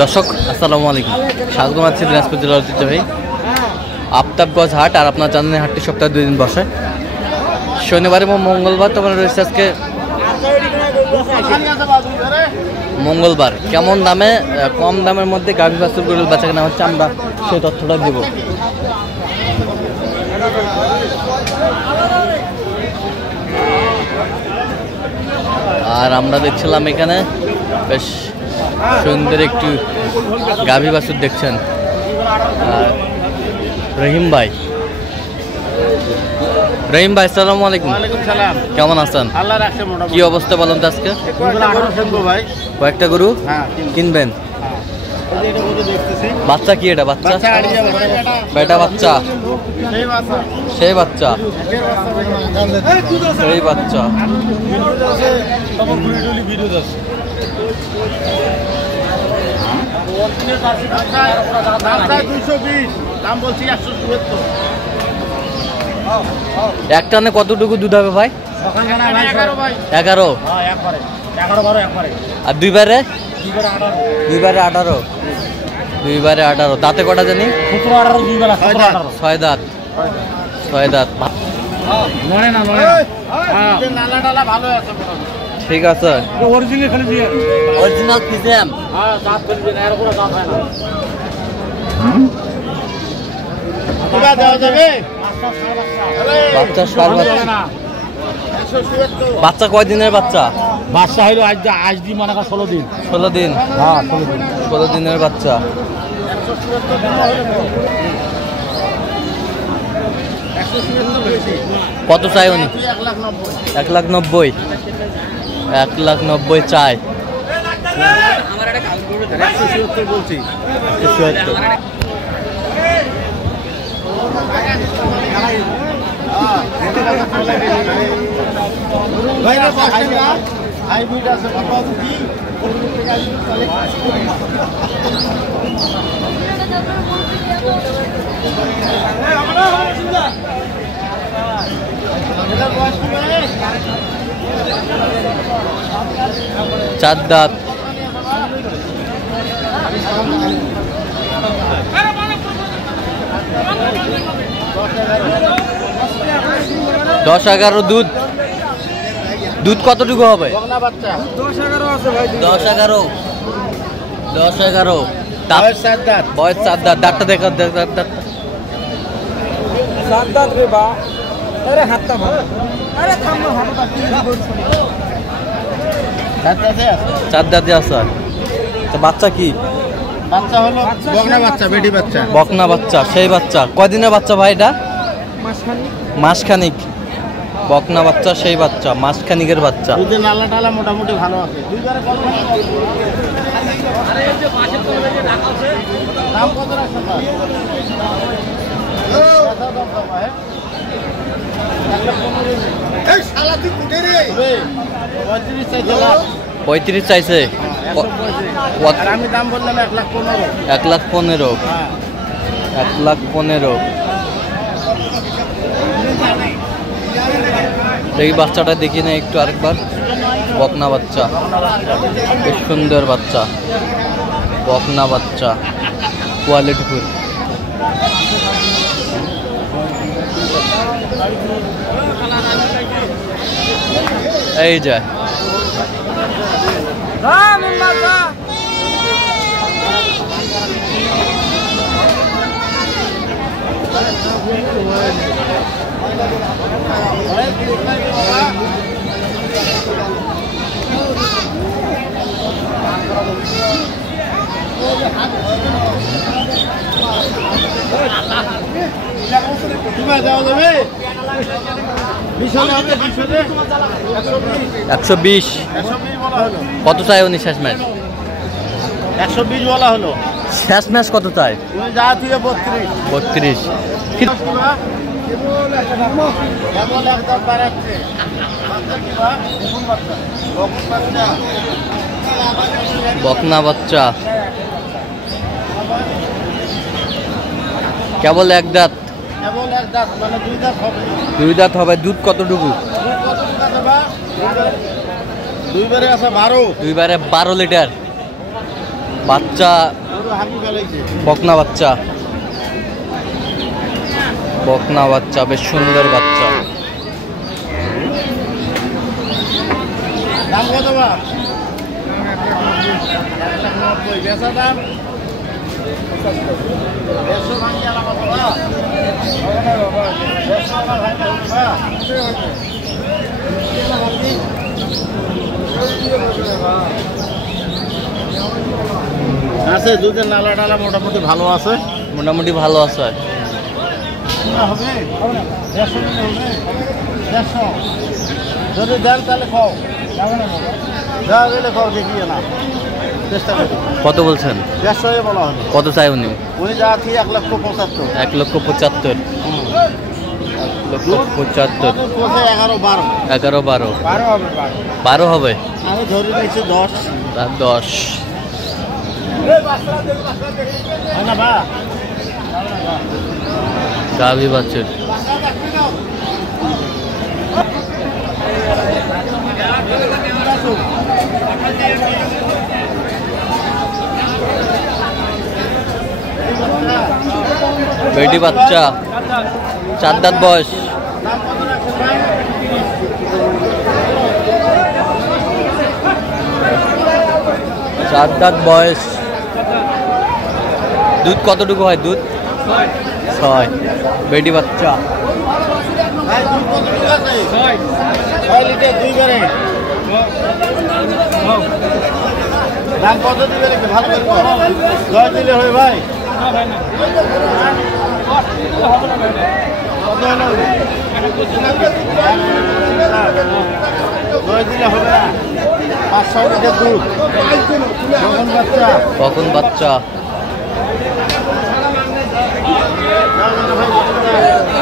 দর্শক আসসালামু আলাইকুম, স্বাগত জানাচ্ছি দিনাজপুর জেলার ঐতিহ্যবাহী আফতাবগঞ্জ হাট। আর আপনার জানেন হাটটি সপ্তাহে 2 দিন বসে, শনিবার এবং মঙ্গলবার। তোমার রয়েছে আজকে মঙ্গলবার। কেমন দামে কম দামের মধ্যে গাভী বাছুর গরুর বেচাকেনা হচ্ছে আমরা সেই তথ্যটা দেব। আর আমরা দেখছিলাম এখানে বেশ সুন্দর একটু গাভী বাছুর দেখছেন। রহিম ভাই, আসসালামু আলাইকুম। কেমন আছেন? কি অবস্থা বলেন তো আজকে? কয়েকটা গরু কিনবেন? বাচ্চা কি এটা? বাচ্চা বেটা বাচ্চা, সেই বাচ্চা সেই বাচ্চা। এক টানে কতটুকু দুধ হবে ভাই? 11। আর দুইবারে 18। দুইবারে 18। দাঁতে কটা জানি? 6 দাঁত। 6 দাঁত। ঠিক আছে। অরিজিনাল ফিজিয়াম। বাচ্চা কয় দিনের বাচ্চা? বাচ্চা হইলো আজ দিন মনে কর 16 দিন। 16 দিন। হ্যাঁ 16 দিনের বাচ্চা। কত চাই উনি? 1,90,000। 1,90,000 চাই। বলছি চার দাঁত। 10-11 দুধ। দুধ কতটুকু হবে? 10-11। বয়স 4 দাঁত। দাঁতটা দেখা। চার দাঁতে আছে। বাচ্চা কি? বাচ্চা হলো বকনা বাচ্চা, বেটি বাচ্চা। বকনা বাচ্চা, সেই বাচ্চা। কয়দিনের বাচ্চা ভাই এটা? মাসখানিক। বকনা বাচ্চা, সেই বাচ্চা, মাসখানিকের বাচ্চা। দুধের নালা টালা মোটামুটি ভালো আছে। দাম কত রাখছেন? 35 চাইছে। আমি দাম বললাম 1,15,000। 1,15,000। 1,15,000। এই বাচ্চাটা দেখি না একটু আরেকবার। বকনা বাচ্চা, বেশ সুন্দর বাচ্চা। বকনা বাচ্চা, কোয়ালিটি ফুল। এই যায়। একশো বিশ। কত চাই উনি শেষ ম্যাচ? 120 বলা হলো। শেষ ম্যাচ কত চাই? 32। বকনা বাচ্চা, কেবল এক দাঁত। দুই দাঁত হবে। দুধ কতটুকু? দুইবারে আছে 12। দুইবারে 12 লিটার। বাচ্চা গরু হাঁকি ফেলাইছে। বকনা বাচ্চা, বকনা বাচ্চা, বেশ সুন্দর বাচ্চা। দাম কত বা? 1,90,000 বেচা দাম 150 ভাঙিয়ে আনা কত বা? 150 আনা ভাঙিয়ে হবে বা? আছে দুধের নালা টালা মোটামুটি ভালো আছে। মোটামুটি ভালো আছে। না হবে 150 নিলে হবে 150 যদি দেন তাহলে খাও যা গেলে খাও দেখিয়ে না চেষ্টা করি। কত বলছেন? 150 বলা হলো। কত চাই উনি? উনি যা আছে 1,75,000। 1,75,000। 1,75,000। 11-12 11-12 হবে 12 হবে। আমি ধরে নিয়েছি 10 10। হয় না বা গাভী বাছুর। বেটি বাচ্চা, 4 দাঁত বয়স। চার দাঁত বয়স। দুধ কতটুকু হয়? দুধ 6। বেটি বাচ্চা। ভাই দুধ কত আছে? 6 লিটার 2 বারে দাম কত দিবে রেখে ভালো করে কর 10 দিলে হয় ভাই। কত হলো? 10 দিলে হবে না। 500 লিটার দুধ। কখন বাচ্চা? কখন বাচ্চা?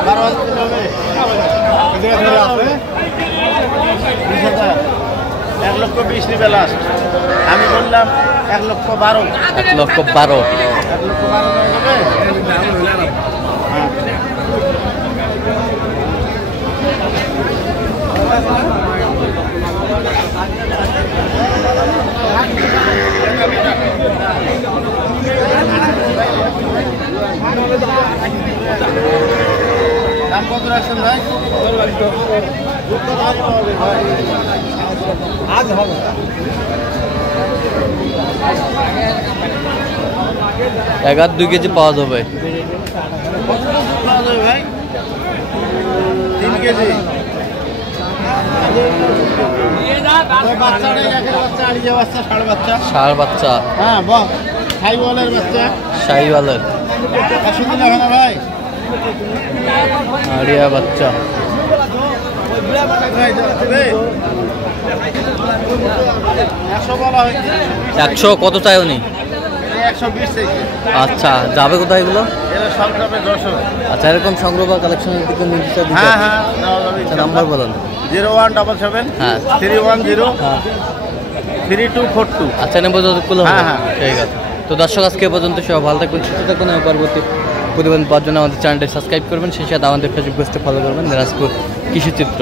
12,000 দিলে হবে। 20,000 1,20,000 নিবে লাস্ট। আমি বললাম 1,12,000। 1,12,000। 1,12,000 হবে। দাম কত রাখছেন ভাই? দুধ কত হবে ভাই? আজ হবে 11-2 কেজি পাওয়া যাবে। কত দুধ পাওয়া যাবে ভাই? 3 কেজি। বাচ্চাটাই একের বাচ্চা, আড়িয়া বাচ্চা, ষাঁড় বাচ্চা। ষাঁড় বাচ্চা। হ্যাঁ বল সাইওয়ালের বাচ্চা। শাহিওয়ালের। 100 দিলে হবে না ভাই? আড়িয়া বাচ্চা। ভাই যাচ্ছে রে। 100 বলা হয়েছে। 100 কত চাই উনি? 120 থেকে। আচ্ছা, যাবে কোথায় এগুলো? এরা সব যাবে 10। আচ্ছা, এরকম সংগ্রহ বা কালেকশনের দিকে নির্দেশিত দিতে। হ্যাঁ হ্যাঁ দেওয়া যাবে। আচ্ছা, নাম্বার বলুন। 0177 হ্যাঁ 310 হ্যাঁ। 3242। আচ্ছা, নেবো যতগুলো হবে। হ্যাঁ, হ্যাঁ। ঠিক আছে। তো দর্শক, আজকে এ পর্যন্ত সবাই ভালো থাকবেন, সুস্থ থাকবেন এবং পরবর্তী প্রতিবেদন পাওয়ার জন্য আমাদের চ্যানেলটি সাবস্ক্রাইব করবেন। সেই সাথে আমাদের ফেসবুক পেজটি ফলো করবেন, দিনাজপুর কৃষিচিত্র।